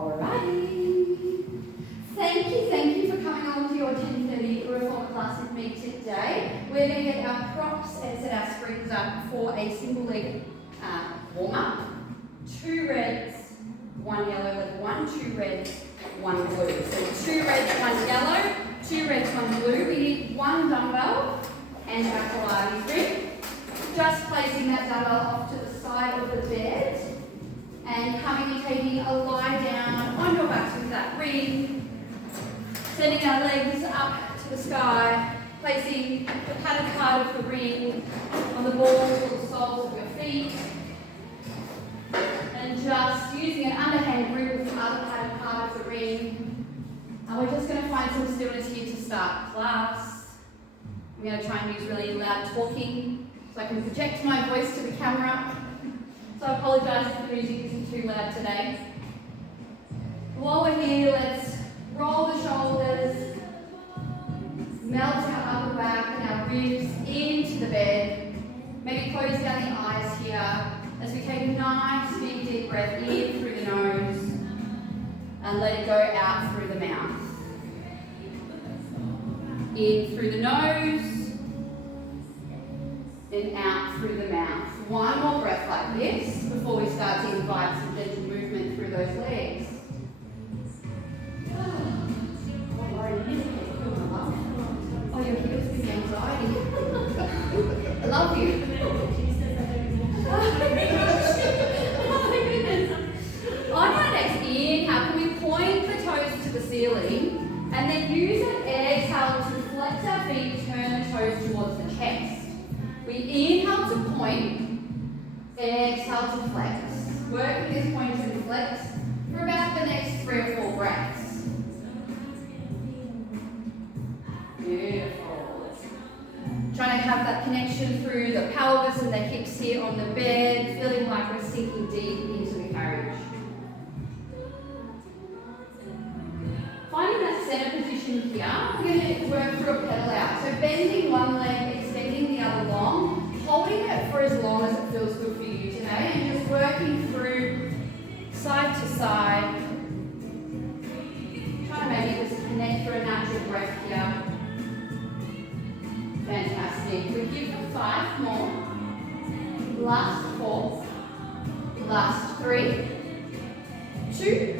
Alrighty. Thank you for coming along to your 10:30 Reformer class with me today. We're going to get our props and set our springs up for a single leg warm-up. 2 reds, 1 yellow with 1, 2 reds, 1 blue. So 2 reds, 1 yellow, 2 reds, 1 blue. We need 1 dumbbell and our Pilates ring. Just placing that dumbbell off to the side of the bed and coming and taking a lie down on your backs with that ring. Sending our legs up to the sky, placing the padded part of the ring on the balls or the soles of your feet. And just using an underhand grip with the other padded part of the ring. And we're just going to find some stillness here to start class. I'm going to try and use really loud talking so I can project my voice to the camera. So I apologise if the music isn't too loud today. While we're here, let's roll the shoulders, melt our upper back and our ribs into the bed. Maybe close down the eyes here as we take a nice big deep breath in through the nose and let it go out through the mouth. In through the nose and out through the mouth. One more breath like this before we start to invite some gentle movement through those legs. Oh, your heels give me anxiety. I love you. Oh my goodness. On our next inhale, can we point the toes to the ceiling and then use an exhale to flex our feet, turn the toes towards the chest. We inhale to point, exhale to flex. Working this point and flex for about the next 3 or 4 breaths. Beautiful. Trying to have that connection through the pelvis and the hips here on the bed, feeling like we're sinking deep into the carriage. Finding that center position here, we're going to work through a pedal out. So bending one leg, extending the other long, holding it for as long as it feels good for you today, and just working through side to side. Trying to maybe just connect through a natural breath here. Fantastic. We give for 5 more. Last 4. Last 3. 2.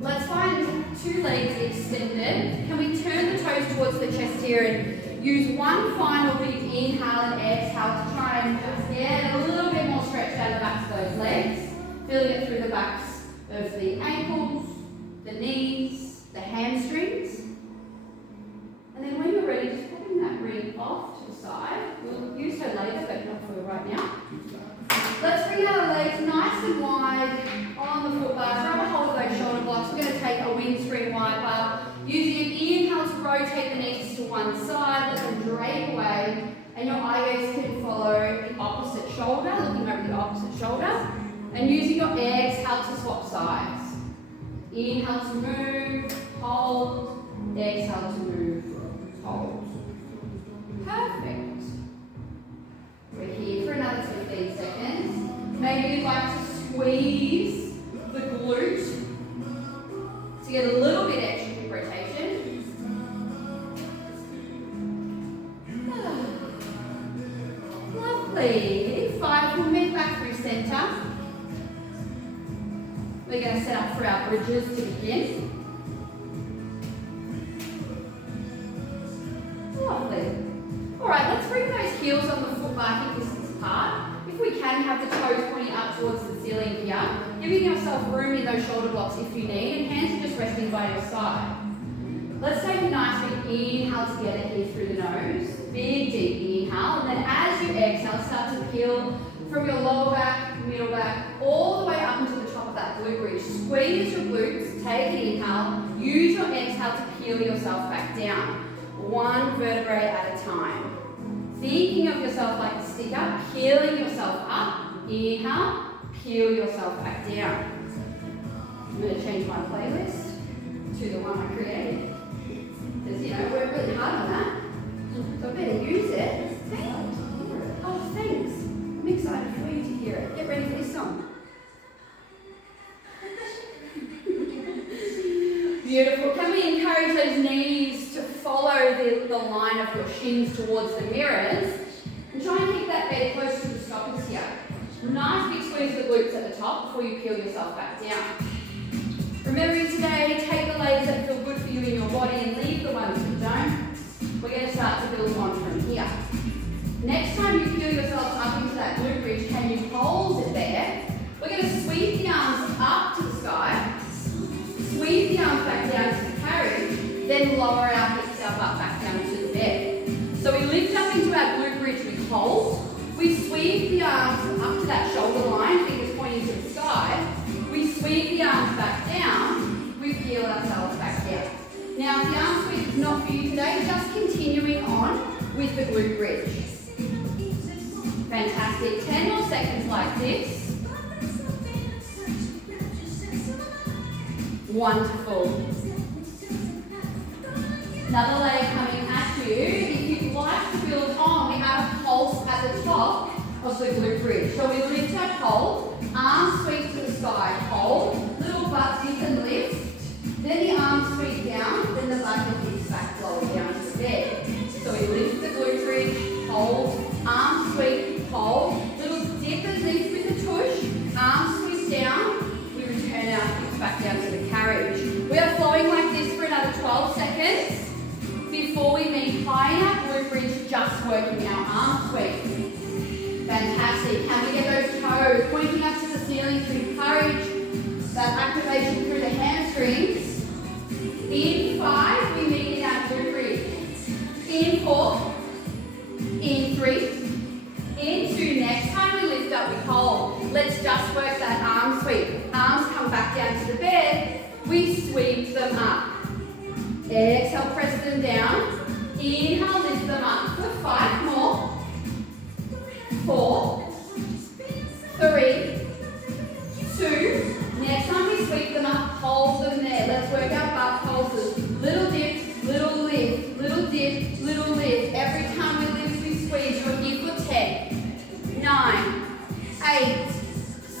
Let's find 2 legs extended. Can we turn the toes towards the chest here and use one final big inhale and exhale to try and just get a little bit more stretch down the backs of those legs. Feeling it through the backs of the ankles, the knees, the hamstrings. And then when you're ready, just popping that ring off to the side. We'll use her later, but not for right now. Let's bring our legs nice and wide on the foot bars. Grab a hold of those shoulder blocks. We're going to take a windscreen wiper. Using an inhale to rotate the knees to one side, let them drape away, and your eye gaze can follow the opposite shoulder, looking over the opposite shoulder, and using your exhale to swap sides. Inhale to move, hold, exhale to move, hold. Perfect. We're here for another 15 seconds. Maybe you'd like to squeeze the glute to get a little bit extra hip rotation. Lovely. 5 will move back through center. We're going to set up for our bridges to begin. Lovely. Alright, let's bring those heels on the foot bar hip distance apart. If we can, have the toes pointing up towards the ceiling here, giving yourself room in those shoulder blocks if you need, and hands are just resting by your side. Let's take a nice big inhale together here through the nose. Big deep inhale, and then as you exhale, start to peel from your lower back, middle back, all the way up into the top of that glute bridge. Squeeze your glutes, take an inhale, use your exhale to peel yourself back down. 1 vertebrae at a time. Thinking of yourself like a sticker, peeling yourself up, inhale, peel yourself back down. I'm going to change my playlist to the one I created. Because, you know, we worked really hard on that. So I better use it. Oh, thanks. I'm excited for you to hear it. Get ready for this song. Beautiful. Can we encourage those knees to follow the line of your shins towards the mirrors? And try and keep that bed close to the stoppers here. Nice big squeeze of the glutes at the top before you peel yourself back down. Remembering today, take the legs that feel good for you in your body and leave the ones that don't. We're going to start to build on from here. Next time you peel yourself up into that glute bridge, can you hold it there? We're going to sweep the arms up to the sky, sweep the arms back down to the carriage, then lower our hips, our butt back down to the bed. So we lift up into our glute bridge, we hold, we sweep the arms up to that shoulder line, fingers pointing to the sky, we sweep the arms back down, we peel ourselves back down. Now if the arm sweep is not for you today, just continuing on with the glute bridge. Fantastic. 10 more seconds like this. Wonderful. Another leg coming at you. If you'd like to build on, we have a pulse at the top of the glute bridge. So we lift up, hold, arms sweep to the side, hold, little butt dip and lift, then the arms sweep down, then the butt and hips back lower down to the bed. So we lift the glute bridge, hold, arms sweep, hold, little dip and lift with the tush, arms sweep down, we return our hips back down to the carriage. We are flowing like this for another 12 seconds before we meet high in our glute bridge, just working our arm sweep. Fantastic. Can we get those toes pointing up to the ceiling to encourage that activation through the hamstrings? In 5, we meet in our glute bridge. In 4, in 3, in 2. Next time we lift up, we hold. Let's just work that arm sweep. Arms come back down to the bed. We sweep them up. Exhale, press them down. Inhale, lift them up for 5 more. 4, 3, 2. Next time we sweep them up, hold them there. Let's work our butt pulses. Little dip, little lift, little dip, little lift. Every time we lift, we squeeze. You're here for 10, 9, 8,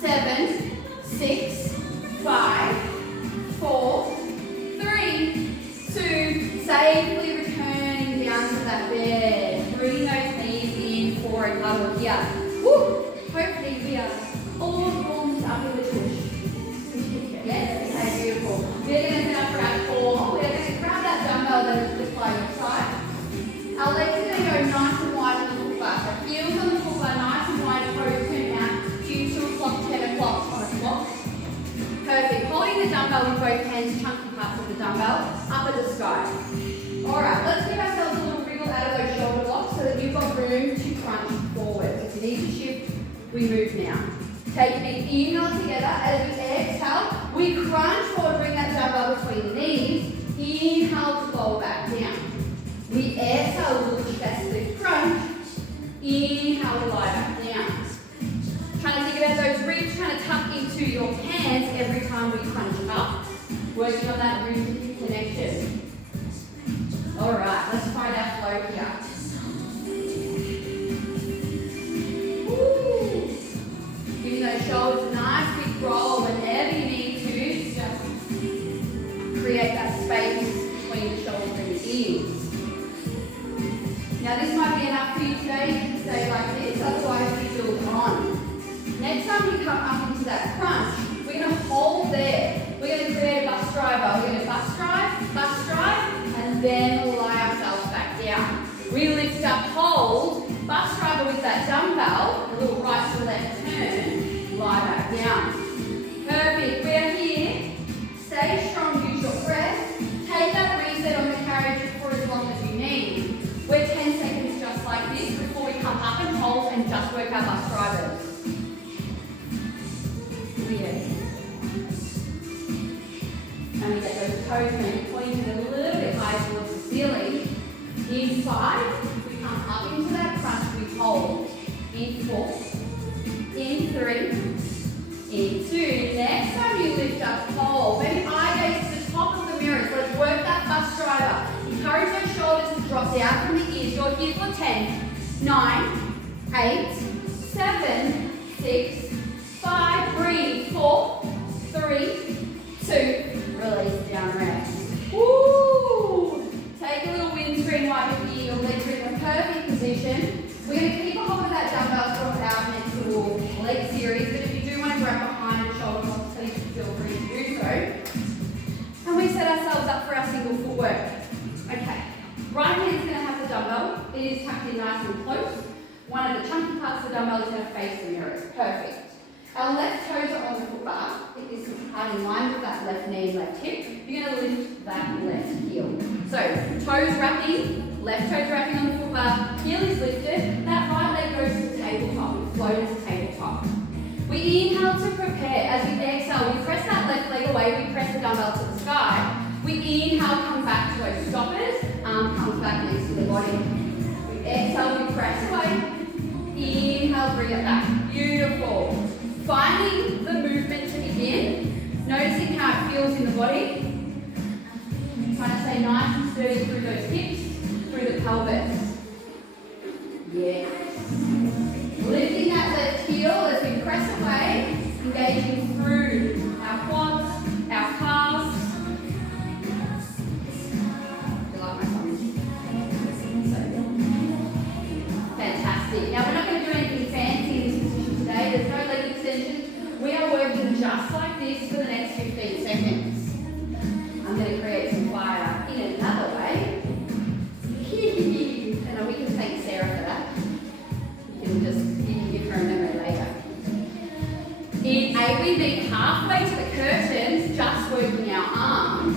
7, 6, 5, 4, 3, 2. Safely returning down to that bed. Bring those knees in for a cuddle here. Woo! Hopefully we are all warmed up in the tush. Yes? Okay, beautiful. We're going to set up for our core. We're going to grab that dumbbell that is just by your side. Our legs are going to go nice and wide on the foot bar. So heels on the foot bar, nice and wide, toes turn out. 2 o'clock, 10 o'clock on a clock. Perfect. Holding the dumbbell with both hands, chunky parts of the dumbbell, up at the sky. Alright, let's give ourselves a little wriggle out of those shoulder blocks so that you've got room to crunch forward. If you need to shift, we move now. Take a big inhale together. As we exhale, we crunch forward, bring that dumbbell between the knees. Inhale to lower back down. We exhale, a little chest lift crunch. Inhale to lie back down. Trying to think about those ribs, trying to tuck into your pants every time we crunch up. Working on that rib to hip connection. Alright, let's find our flow here. Woo. Giving those shoulders a nice big roll whenever you need to. Just create that space between the shoulders and the ears. Now this might be enough for you today. You can stay like this, otherwise we build on. Next time we come up into that crunch, we're going to hold there. We're going to create a bus driver. We're going to bus drive, and then lie ourselves back down. We lift up, hold, bus driver with that dumbbell, a little right to left turn, lie back down. Perfect. We're here. Stay strong, use your breath. Take that reset on the carriage for as long as you need. We're 10 seconds just like this before we come up and hold and just work our bus drivers. And we get those toes maybe pointing a little bit higher towards the ceiling. In 5, we come up into that crunch, we hold. In 4, in 3, in 2. Next time you lift up, hold. Maybe eye gaze to the top of the mirrors. Let's work that bus driver. Encourage those shoulders to drop down from the ears. You're here for 10, 9, 8, 7, 6, 5. Breathe. 4, 3, 2. Release down, rest. And we set ourselves up for our single foot work. Okay, right hand's going to have the dumbbell. It is tucked in nice and close. One of the chunky parts of the dumbbell is going to face the mirrors. Perfect. Our left toes are on the foot bar. It is hard in line with that left knee and left hip. You're going to lift that left heel. So, toes wrapping, left toes wrapping on the foot bar, heel is lifted, that right leg goes to the tabletop. We float to tabletop. We inhale to prepare. As we exhale, we press that left leg away, we press the dumbbell to the sky. We inhale, come back to those stoppers, arm comes back next to the body. We exhale, we press away. Inhale, bring it back. Beautiful. Finding the movement to begin, noticing how it feels in the body. Trying to stay nice and sturdy through those hips, through the pelvis. Yes. Lifting that left heel as we press away, engaging through our quads, our calves. You like my comments? Fantastic. Now we're not going to do anything fancy in this position today. There's no leg extensions. We are working just like this for the next 15 seconds. I'm going to create some fire in another way. And we can thank Sarah for that. You can give her a memory later. In 8, we meet halfway to the curtains, just working our arms.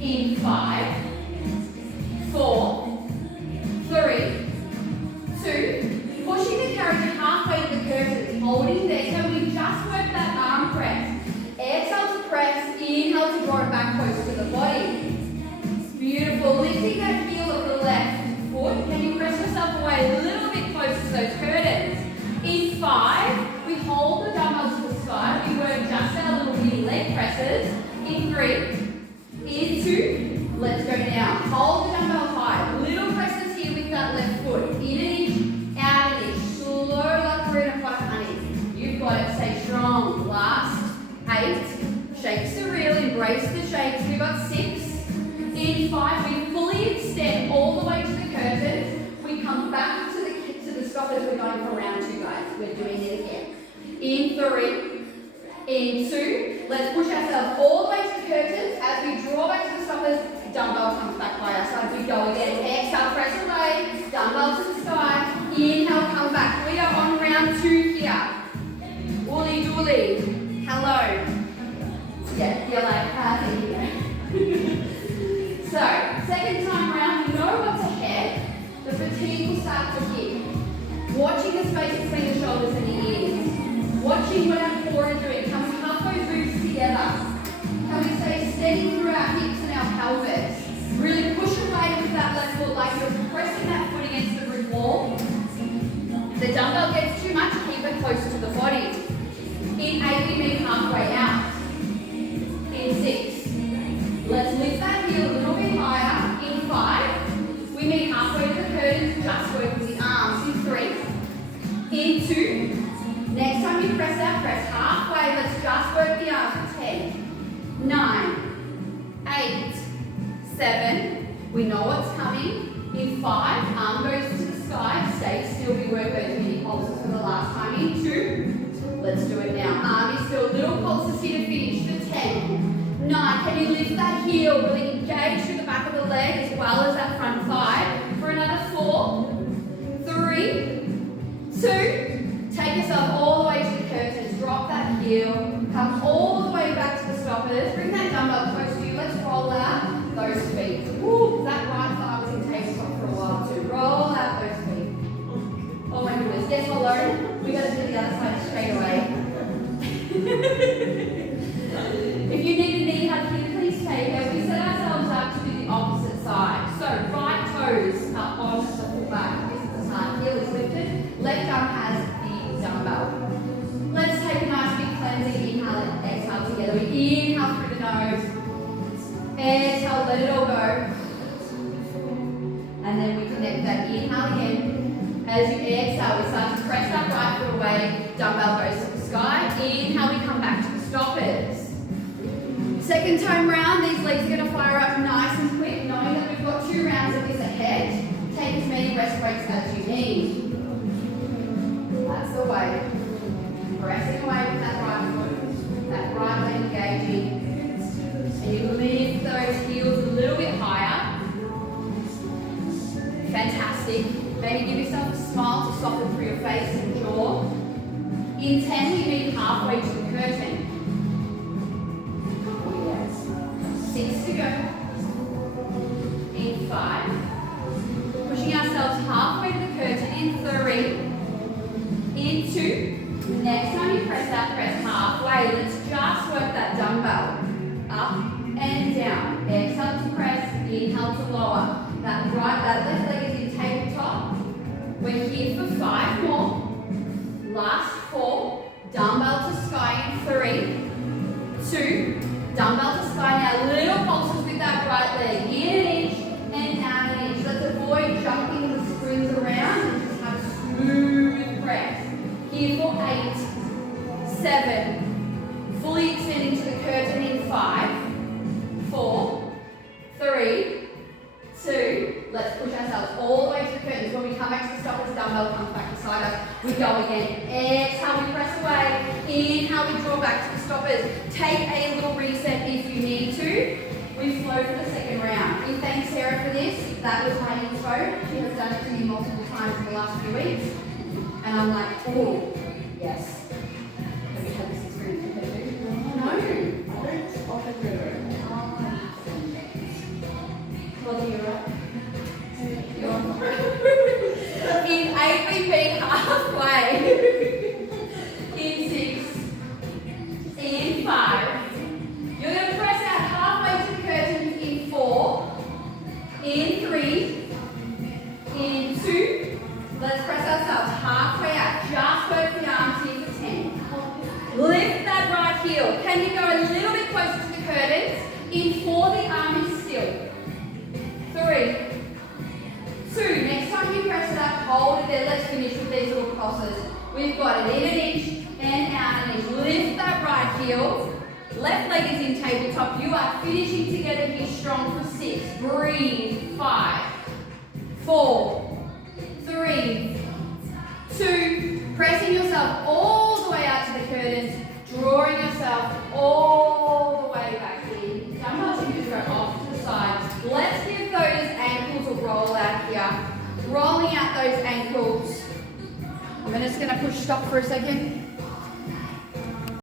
In 5, 4, 3, 2, pushing the carriage halfway to the curtains, holding there. So we just work that arm press. Exhale to press, inhale to draw it back close to the body. Beautiful. Lifting that heel of the left foot. Can you press yourself away a little bit closer to those curtains? In 5, we hold the dumbbell to the sky. We work just our little mini leg presses. In 3, in 2, let's go now. Hold the dumbbell high. Little presses here with that left foot. In an inch, out an inch. Slow like we're in a pot of honey. You've got it. Stay strong. Last 8. Shakes the reel. Embrace the shakes. We've got 6. In 5, we fully extend all the way to the curtain. We come back to the stoppers. We're going for round 2, guys. We're doing it again. In 3, in 2, let's push ourselves all the way to the curtains. As we draw back to the stoppers, dumbbell comes back by our side. We go again. Exhale, press away. Dumbbell to the sky. Inhale, come back. We are on round 2 here. Woolly dooly. Hello. Yeah, you're like, thank you. So, second time round, we know what's ahead. The fatigue will start to hit. Watching the space between the shoulders and the ears. Watching what our core is doing. Can we hug those ribs together? Can we stay steady through our hips and our pelvis? Really push away with that left foot like you're pressing that foot against the brick wall. The dumbbell gets too much, keep it close to the body. In 8, we meet halfway out. In 6, let's lift that heel a little bit higher. In 5, we meet halfway to the curtains, just working the arms. In 3, in 2, next time you press that, press halfway. Let's just work the arms. 10, 9, 8, 7. We know what's coming. In 5, arm goes to the sky. Stay still. We work those mini pulses for the last time. In 2, let's do it now. Arm is still. Little pulses here to finish. For 10, 9. Can you lift that heel? Really engage through the back of the leg as well as that front thigh. For another 4, 3, 2. Take yourself all the way to the curtains. Drop that heel. Come all the way back to the stoppers. Bring that dumbbell close to you. Let's roll out those feet. Woo, that right thigh was in tabletop for a while too. Roll out those feet. Oh my goodness. Yes, Lauren, we got to do the other side straight away. If you need a knee hug here, please take it. We set ourselves up to do the opposite side. So right toes are on the foot back. This is the side. Heel is lifted. Left arm has the dumbbell. Let's take a nice big cleansing inhale and exhale together. We inhale through the nose. Exhale, let it all go. And then we connect that inhale again. As you exhale, we start to press that right foot away. Dumbbell goes to the sky. Inhale, we come back to the stoppers. Second time round, these legs are going to fire up nice and quick, knowing that we've got 2 rounds of this ahead. Take as many rest breaks as you need. That's the way. Pressing away with that right foot, that right leg engaging. In 10, we meet halfway to the curtain. Yes. 6 to go. In 5. Pushing ourselves halfway to the curtain. In 3. In 2. Next time you press that, press halfway. Let's just work that dumbbell. Up and down. Exhale to press. Inhale to lower. That left leg is in tabletop. We're here for 5 more. Last 4. Dumbbell to sky in 3, 2. Dumbbell to sky now. Little pulses with that right leg. In an inch and out an inch. Let's avoid jumping the springs around and just have smooth press. Here for 8, 7. Fully extending to the curtain in 5, 4, 3, 2. Let's push ourselves all the way to the curtains. When we come back to the stoppers, dumbbell comes back beside us. We go again. Exhale, we press away. Inhale, we draw back to the stoppers. Take a little reset if you need to. We flow for the second round. We thank Sarah for this. That was my intro. She has done it to me multiple times in the last few weeks. And I'm like, oh, yes. Have you had this experience with her too? No. I don't often do it. Well, you're right. In 8, we meet halfway. In 6. In 5. You're going to press out halfway to the curtains in 4. In 3. In 2. Let's press ourselves halfway out. Just work the arms here for 10. Lift that right heel. Can you go a little bit closer to the curtains? In 4, the arm is still. 3. 2. Next time you press it up, hold it there. Let's finish with these little crosses. We've got it in an inch and out an inch. Lift that right heel. Left leg is in tabletop. You are finishing together here strong for 6. Breathe. 5, 4, 3, 2. Pressing yourself all the way out to the curtains. Drawing yourself all the way back in. Dumbbells you just go off to the side. Let's give those ankles a roll out here. Rolling out those ankles. I'm just going to push stop for a second.